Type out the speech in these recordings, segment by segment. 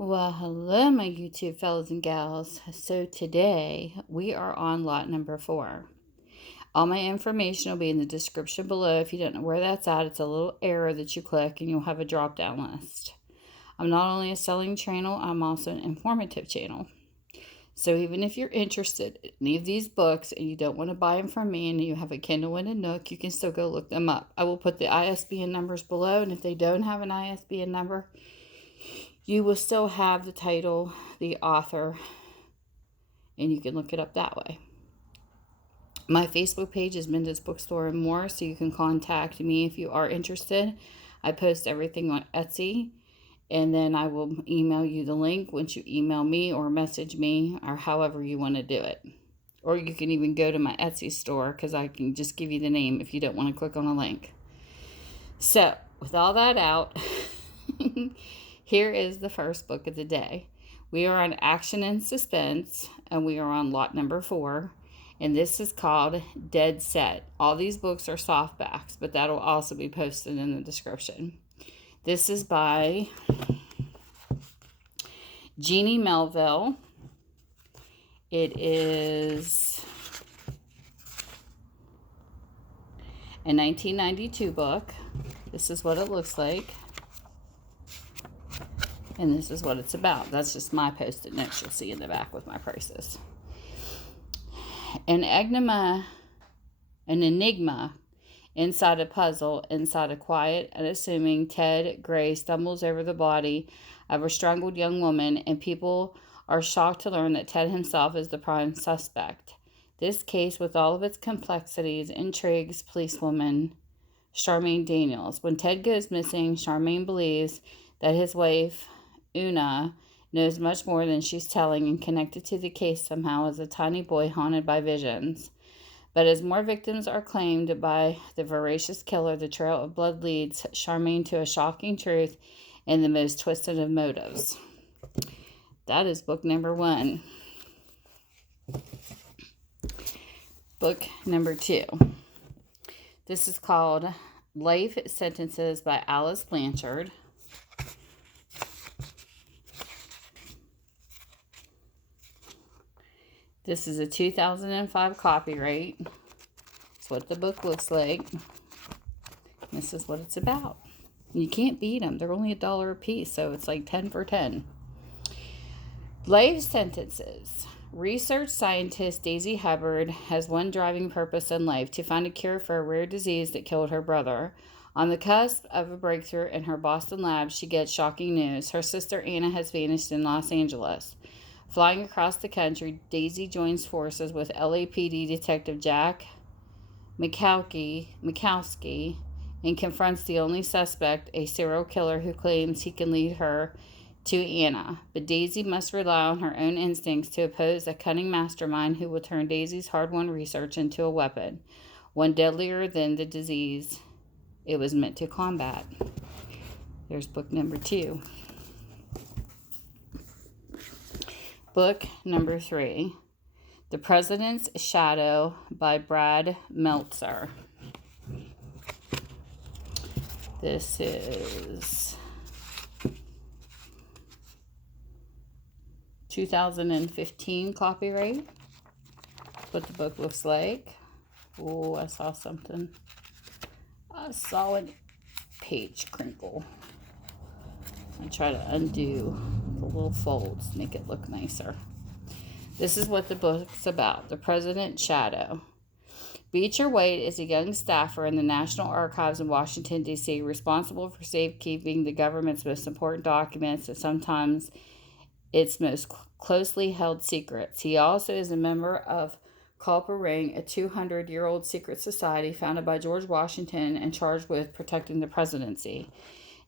Well, hello, my YouTube fellas and gals. So today we are on lot number 4. All my information will be in the description below. If you don't know where that's at, it's a little arrow that you click and you'll have a drop down list. I'm not only a selling channel, I'm also an informative channel. So even if you're interested in any of these books and you don't want to buy them from me and you have a Kindle and a Nook, you can still go look them up. I will put the ISBN numbers below, and if they don't have an ISBN number, you will still have the title, the author, and you can look it up that way. My Facebook page is Minda's Bookstore and More, so you can contact me if you are interested. I post everything on Etsy, and then I will email you the link once you email me or message me, or however you want to do it. Or you can even go to my Etsy store, because I can just give you the name if you don't want to click on a link. So, with all that out, here is the first book of the day. We are on Action and Suspense, and we are on lot number 4. And this is called Dead Set. All these books are softbacks, but that'll also be posted in the description. This is by Jennie Melville. It is a 1992 book. This is what it looks like. And this is what it's about. That's just my post-it notes you'll see in the back with my prices. An enigma inside a puzzle, inside a quiet, unassuming Ted Gray stumbles over the body of a strangled young woman, and people are shocked to learn that Ted himself is the prime suspect. This case, with all of its complexities, intrigues policewoman Charmaine Daniels. When Ted goes missing, Charmaine believes that his wife, Una, knows much more than she's telling, and connected to the case somehow as a tiny boy haunted by visions. But as more victims are claimed by the voracious killer, the trail of blood leads Charmaine to a shocking truth and the most twisted of motives. That is book number 1. Book number 2. This is called Life Sentences by Alice Blanchard. This is a 2005 copyright. That's what the book looks like. This is what it's about. You can't beat them. They're only $1 a piece, so it's like 10 for 10. Life Sentences. Research scientist Daisy Hubbard has one driving purpose in life: to find a cure for a rare disease that killed her brother. On the cusp of a breakthrough in her Boston lab, she gets shocking news. Her sister Anna has vanished in Los Angeles. Flying across the country, Daisy joins forces with LAPD Detective Jack Mikowski and confronts the only suspect, a serial killer who claims he can lead her to Anna. But Daisy must rely on her own instincts to oppose a cunning mastermind who will turn Daisy's hard-won research into a weapon, one deadlier than the disease it was meant to combat. There's book number 2. Book number 3, The President's Shadow by Brad Meltzer. This is 2015 copyright. What the book looks like. Oh, I saw something. I saw a page crinkle. I try to undo the little folds, make it look nicer. This is what the book's about. The President's Shadow. Beecher White is a young staffer in the National Archives in Washington, D.C., responsible for safekeeping the government's most important documents and sometimes its most closely held secrets. He also is a member of Culper Ring, a 200-year-old secret society founded by George Washington and charged with protecting the presidency.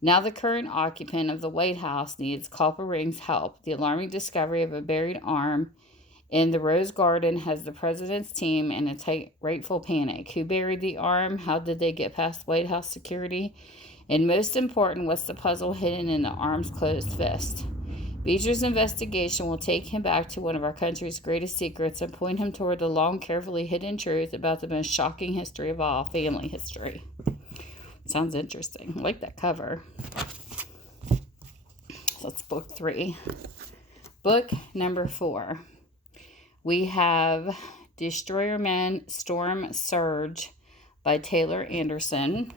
Now the current occupant of the White House needs Culper Ring's help. The alarming discovery of a buried arm in the Rose Garden has the president's team in a tight, rightful panic. Who buried the arm? How did they get past White House security? And most important, what's the puzzle hidden in the arm's closed fist? Beecher's investigation will take him back to one of our country's greatest secrets and point him toward the long, carefully hidden truth about the most shocking history of all, family history. Sounds interesting. I like that cover. That's book 3. Book number 4. We have Destroyermen Storm Surge by Taylor Anderson.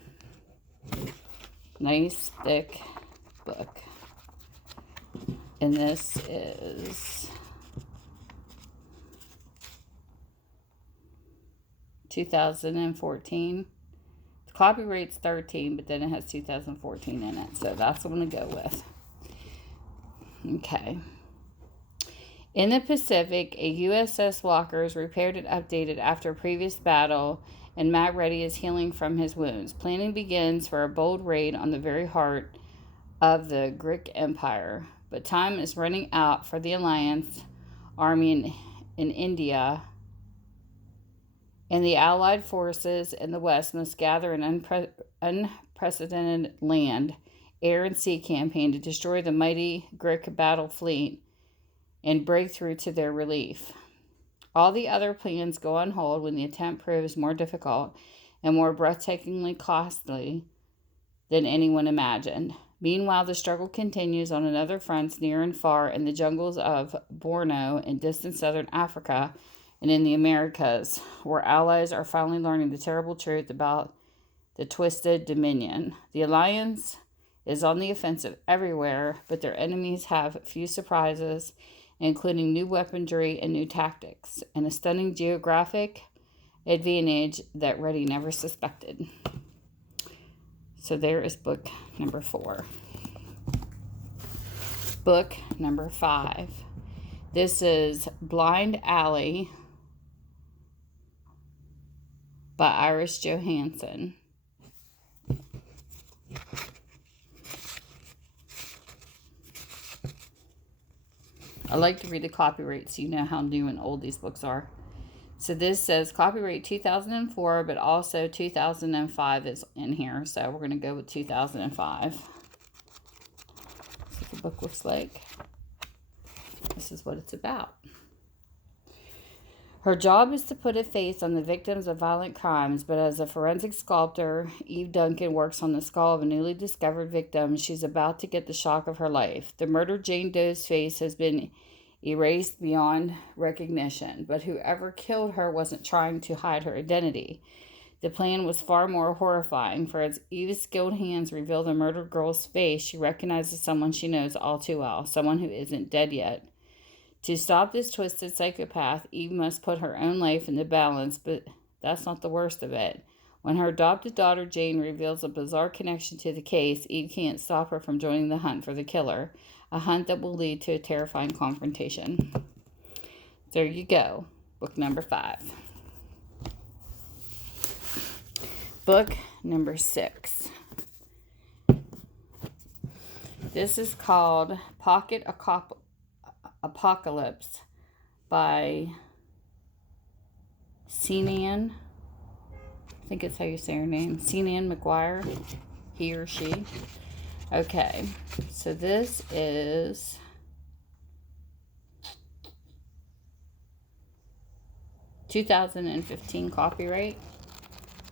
Nice, thick book. And this is 2014. The copyright's 13, but then it has 2014 in it. So that's what I'm going to go with. Okay. In the Pacific, a USS Walker is repaired and updated after a previous battle, and Matt Reddy is healing from his wounds. Planning begins for a bold raid on the very heart of the Greek Empire. But time is running out for the Alliance Army in India, and the Allied forces in the West must gather an unprecedented land, air, and sea campaign to destroy the mighty Greek battle fleet and break through to their relief. All the other plans go on hold when the attempt proves more difficult and more breathtakingly costly than anyone imagined. Meanwhile, the struggle continues on another fronts near and far in the jungles of Bourne in distant southern Africa and in the Americas, where allies are finally learning the terrible truth about the twisted dominion. The Alliance is on the offensive everywhere, but their enemies have few surprises, including new weaponry and new tactics, and a stunning geographic advantage that Reddy never suspected. So there is book number 4. Book number 5. This is Blind Alley by Iris Johansen. I like to read the copyright so you know how new and old these books are. So this says copyright 2004, but also 2005 is in here. So we're going to go with 2005. That's what the book looks like. This is what it's about. Her job is to put a face on the victims of violent crimes, but as a forensic sculptor, Eve Duncan works on the skull of a newly discovered victim. She's about to get the shock of her life. The murdered Jane Doe's face has been erased beyond recognition, but whoever killed her wasn't trying to hide her identity. The plan was far more horrifying, for as Eve's skilled hands reveal the murdered girl's face, she recognizes someone she knows all too well, someone who isn't dead yet. To stop this twisted psychopath, Eve must put her own life in the balance, but that's not the worst of it. When her adopted daughter Jane reveals a bizarre connection to the case, Eve can't stop her from joining the hunt for the killer, a hunt that will lead to a terrifying confrontation. There you go, book number 5. Book number 6. This is called Pocket Apocalypse by Seanan. I think it's how you say her name. Seanan McGuire. He or she. Okay. So this is (2015) copyright.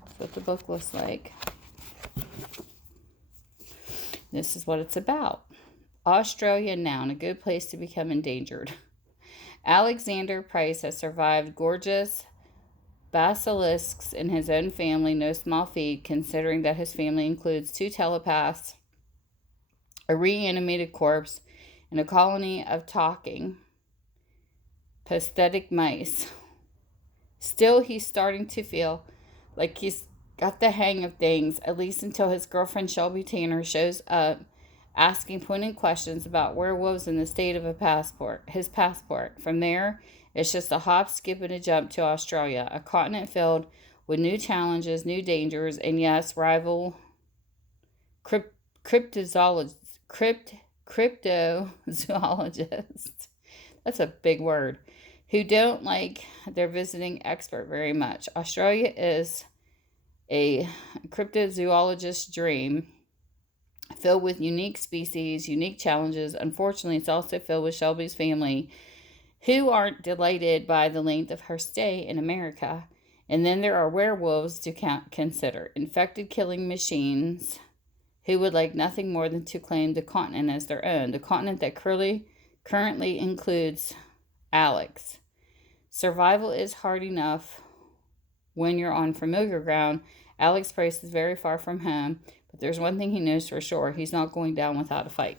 That's what the book looks like. This is what it's about. Australia noun, a good place to become endangered. Alexander Price has survived gorgeous basilisks in his own family, no small feat, considering that his family includes 2 telepaths, a reanimated corpse, and a colony of talking, prosthetic mice. Still, he's starting to feel like he's got the hang of things, at least until his girlfriend Shelby Tanner shows up, asking pointed questions about werewolves and the state of his passport. From there, it's just a hop, skip, and a jump to Australia, a continent filled with new challenges, new dangers, and yes, rival cryptozoologists. That's a big word. Who don't like their visiting expert very much. Australia is a cryptozoologist's dream, filled with unique species, unique challenges. Unfortunately, it's also filled with Shelby's family, who aren't delighted by the length of her stay in America. And then there are werewolves to consider, infected killing machines who would like nothing more than to claim the continent as their own, the continent that currently includes Alex. Survival is hard enough when you're on familiar ground. Alex Price is very far from home, but there's one thing he knows for sure. He's not going down without a fight.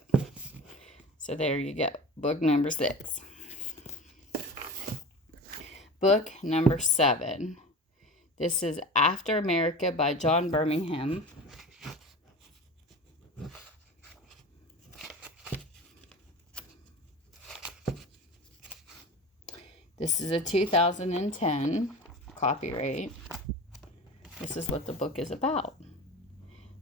So there you go. Book number 6. Book number 7. This is After America by John Birmingham. This is a 2010 copyright. This is what the book is about.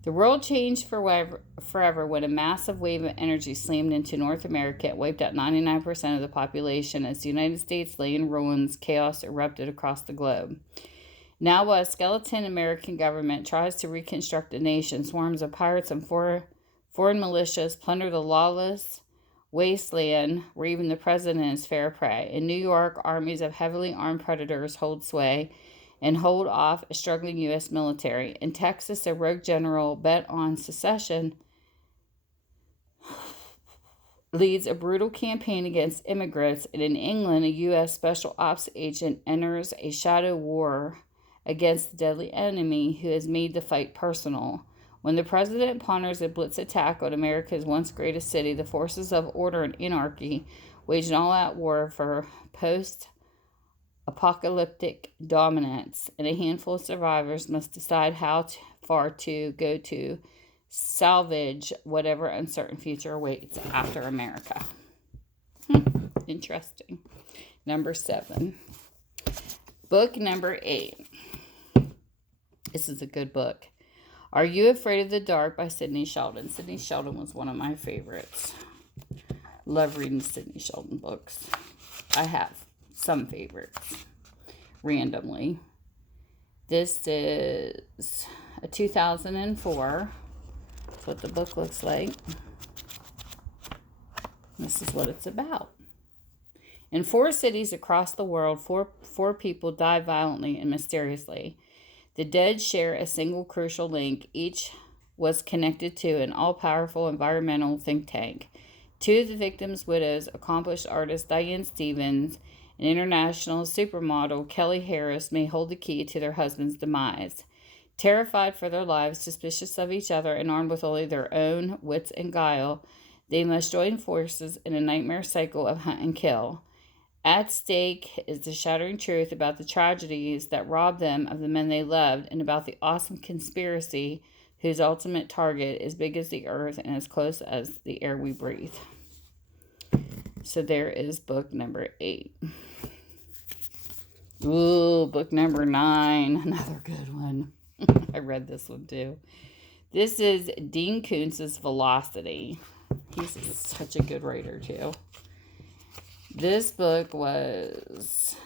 The world changed forever when a massive wave of energy slammed into North America and wiped out 99% of the population. As the United States lay in ruins, chaos erupted across the globe. Now, while a skeleton American government tries to reconstruct the nation, swarms of pirates and foreign militias plunder the lawless wasteland where even the president is fair prey. In New York, armies of heavily armed predators hold sway and hold off a struggling U.S. military. In Texas, a rogue general bent on secession leads a brutal campaign against immigrants, and in England, a U.S. Special Ops agent enters a shadow war against the deadly enemy who has made the fight personal. When the president ponders a blitz attack on America's once greatest city, the forces of order and anarchy wage an all-out war for post-apocalyptic dominance, and a handful of survivors must decide how far to go to salvage whatever uncertain future awaits after America. Interesting. Number 7. Book number 8. This is a good book. Are You Afraid of the Dark by Sidney Sheldon. Sidney Sheldon was one of my favorites. Love reading Sidney Sheldon books. I have some favorites randomly. This is a 2004. That's what the book looks like. This is what it's about. In 4 cities across the world, four people die violently and mysteriously. The dead share a single crucial link. Each was connected to an all-powerful environmental think tank. 2 of the victims' widows, accomplished artist Diane Stevens and international supermodel Kelly Harris, may hold the key to their husband's demise. Terrified for their lives, suspicious of each other, and armed with only their own wits and guile, they must join forces in a nightmare cycle of hunt and kill. At stake is the shattering truth about the tragedies that robbed them of the men they loved, and about the awesome conspiracy whose ultimate target is big as the earth and as close as the air we breathe. So there is book number 8. Ooh, book number 9. Another good one. I read this one too. This is Dean Koontz's Velocity. He's such a good writer too. This book was...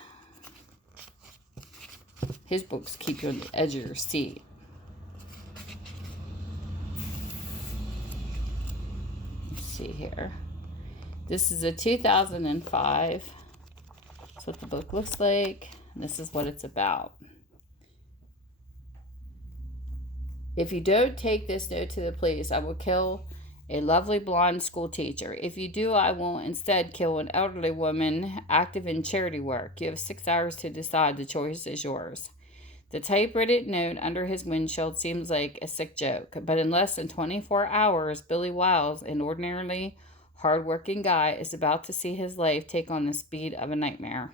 His books keep you on the edge of your seat. Let's see here. This is a 2005. That's what the book looks like. And this is what it's about. If you don't take this note to the police, I will kill a lovely blonde school teacher. If you do, I will instead kill an elderly woman active in charity work. You have 6 hours to decide. The choice is yours. The typewritten note under his windshield seems like a sick joke, but in less than 24 hours, Billy Wiles, an ordinarily hard-working guy, is about to see his life take on the speed of a nightmare.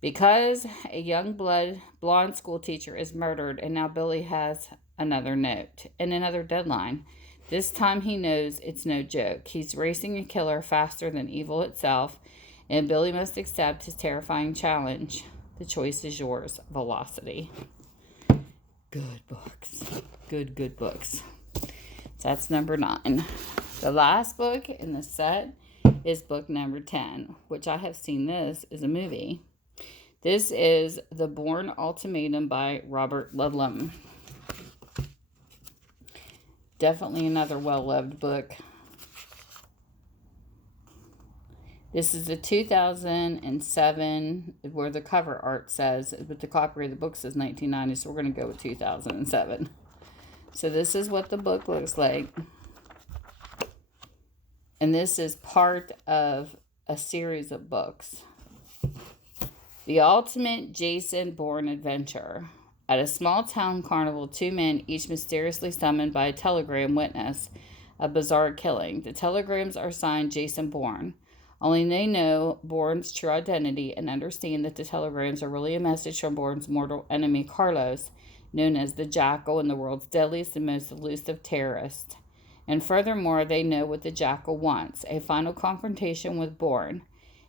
Because a young blonde school teacher is murdered, and now Billy has another note and another deadline. This time he knows it's no joke. He's racing a killer faster than evil itself, and Billy must accept his terrifying challenge. The choice is yours. Velocity. Good books. Good books. So that's number 9. The last book in the set is book number 10, which I have seen this as a movie. This is The Born Ultimatum by Robert Ludlum. Definitely another well-loved book. This is a 2007, where the cover art says, but the copyright of the book says 1990, so we're going to go with 2007. So this is what the book looks like. And this is part of a series of books. The Ultimate Jason Bourne Adventure. At a small town carnival, two men, each mysteriously summoned by a telegram, witness a bizarre killing. The telegrams are signed Jason Bourne. Only they know Bourne's true identity and understand that the telegrams are really a message from Bourne's mortal enemy, Carlos, known as the Jackal and the world's deadliest and most elusive terrorist. And furthermore, they know what the Jackal wants, a final confrontation with Bourne.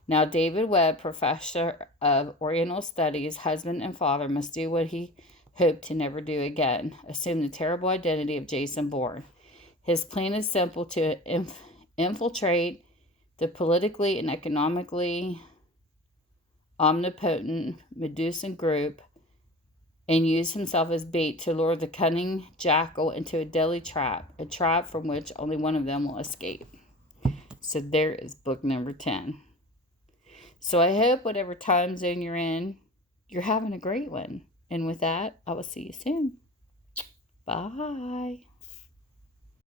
Now, David Webb, professor of Oriental Studies, husband and father, must do what he hoped to never do again, assume the terrible identity of Jason Bourne. His plan is simple: to infiltrate the politically and economically omnipotent Medusan group and use himself as bait to lure the cunning Jackal into a deadly trap, a trap from which only one of them will escape. So there is book number 10. So I hope whatever time zone you're in, you're having a great one. And with that, I will see you soon. Bye.